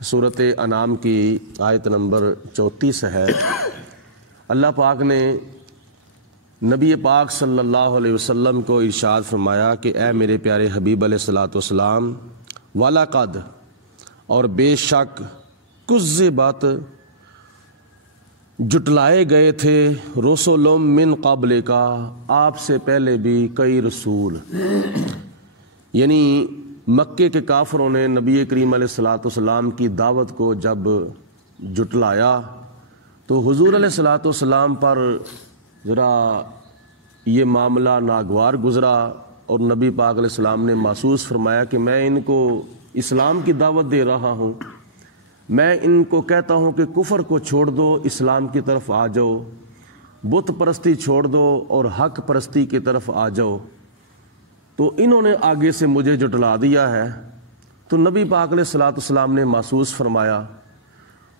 सूरत अनाम की आयत नंबर 34 है। अल्लाह पाक ने नबी पाक सल्लल्लाहु अलैहि वसल्लम को इरशाद फरमाया कि ए मेरे प्यारे हबीब अलैहिस्सलातु वस्सलाम, वाला कद और बेशक कुज़्ज़िबत जुटलाए गए थे रसूलुम मिन क़ब्ल का, आपसे पहले भी कई रसूल। यानी मक्के के काफरों ने नबी करीम अलैहिस्सलातु वस्सलाम की दावत को जब जुटलाया तो हुजूर अलैहिस्सलातु वस्सलाम पर ज़रा ये मामला नागवार गुज़रा और नबी पाक अलैहिस्सलाम ने महसूस फरमाया कि मैं इनको इस्लाम की दावत दे रहा हूँ, मैं इनको कहता हूँ कि कुफ़र को छोड़ दो, इस्लाम की तरफ आ जाओ, बुत परस्ती छोड़ दो और हक परस्ती की तरफ आ जाओ। तो इन्होंने आगे से मुझे जुटला दिया है। तो नबी पाक अलैहिस्सलातु वस्सलाम ने महसूस फरमाया,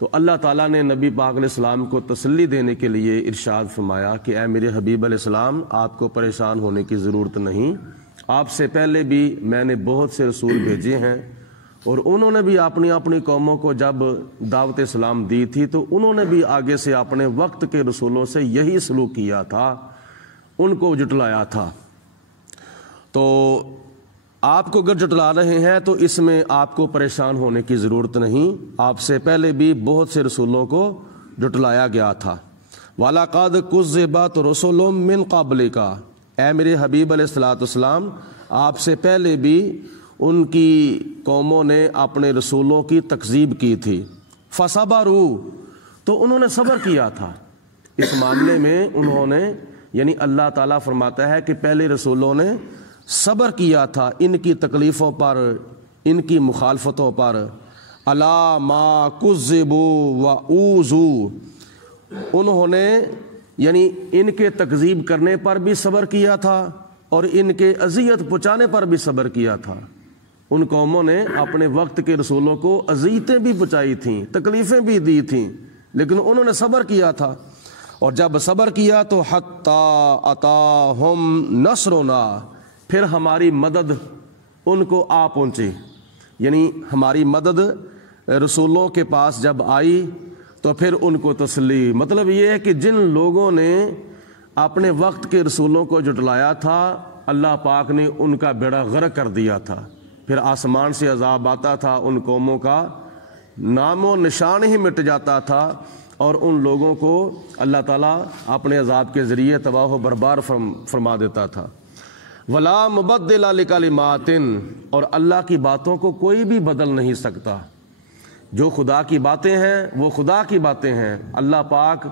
तो अल्लाह ताला ने नबी पाक अलैहिस्सलाम को तसल्ली देने के लिए इरशाद फरमाया कि ऐ मेरे हबीब अलैहिस्सलाम, आपको परेशान होने की ज़रूरत नहीं, आपसे पहले भी मैंने बहुत से रसूल भेजे हैं और उन्होंने भी अपनी अपनी कौमों को जब दावत इस्लाम दी थी तो उन्होंने भी आगे से अपने वक्त के रसूलों से यही सलूक किया था, उनको जुटलाया था। तो आपको अगर जुटला रहे हैं तो इसमें आपको परेशान होने की ज़रूरत नहीं, आपसे पहले भी बहुत से रसूलों को जुटलाया गया था। वाला क़द कुज़्ज़िबत रसूलुम मिन क़ब्ल का, ऐ मेरे हबीब अलैहिस्सलातु वस्सलाम, आपसे पहले भी उनकी कौमों ने अपने रसूलों की तकज़ीब की थी। फसबरू, तो उन्होंने सब्र किया था इस मामले में। उन्होंने यानी अल्लाह ताला फरमाता है कि पहले रसूलों ने सब्र किया था इनकी तकलीफ़ों पर, इनकी मुखालफतों पर। अला मा कुज़्ज़िबू व ऊज़ू, उन्होंने यानी इनके तकज़ीब करने पर भी सब्र किया था और इनके अज़ियत पहुँचाने पर भी सब्र किया था। उन कौमों ने अपने वक्त के रसूलों को अज़ियतें भी पहुँचाई थीं, तकलीफ़ें भी दी थीं, लेकिन उन्होंने सब्र किया था। और जब सब्र किया तो हत्ता अताहुम नस्रुना, फिर हमारी मदद उनको आ पहुँची। यानी हमारी मदद रसूलों के पास जब आई तो फिर उनको तसल्ली। मतलब ये है कि जिन लोगों ने अपने वक्त के रसूलों को जुटलाया था, अल्लाह पाक ने उनका बेड़ा गर्क कर दिया था। फिर आसमान से अजाब आता था, उन कौमों का नामो निशान ही मिट जाता था और उन लोगों को अल्लाह ताला अपने अजाब के ज़रिए तबाह व बर्बाद फरमा देता था। वला मुबद्दिला लिकलिमातिन, और अल्लाह की बातों को कोई भी बदल नहीं सकता। जो खुदा की बातें हैं वो खुदा की बातें हैं। अल्लाह पाक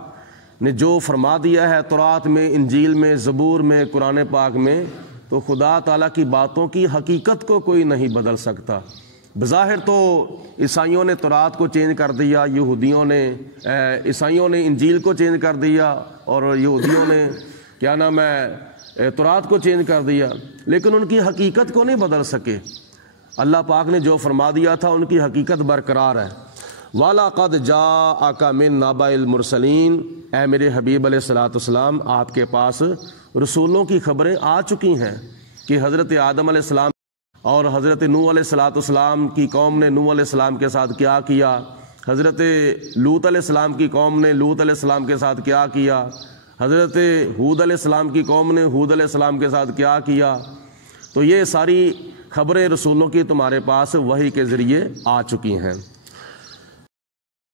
ने जो फरमा दिया है तौरात में, इंजील में, ज़बूर में, कुरान पाक में, तो खुदा ताला की बातों की हकीकत को कोई नहीं बदल सकता। बज़ाहिर तो ईसाइयों ने तौरात को चेंज कर दिया, यहूदियों ने ईसाइयों ने इंजील को चेंज कर दिया और यहूदियों ने क्या नाम है तौरात को चेंज कर दिया, लेकिन उनकी हकीकत को नहीं बदल सके। अल्लाह पाक ने जो फरमा दिया था उनकी हकीकत बरकरार है। वाला क़द जाअका मिन नबाइल मुरसलीन, ऐ मेरे हबीब अलैहिस्सलातु वस्सलाम, आपके पास रसूलों की खबरें आ चुकी हैं कि हज़रत आदम अलैहिस्सलाम और हज़रत नूह अलैहिस्सलातु वस्सलाम की कौम ने नूह अलैहिस्सलाम के साथ क्या किया, हज़रत लूत अलैहिस्सलाम की कौम ने लूत अलैहिस्सलाम के साथ क्या किया, हज़रत हूद अलैहिस्सलाम की कौम ने हूद अलैहिस्सलाम के साथ क्या किया। तो ये सारी खबरें रसूलों की तुम्हारे पास वही के ज़रिए आ चुकी हैं।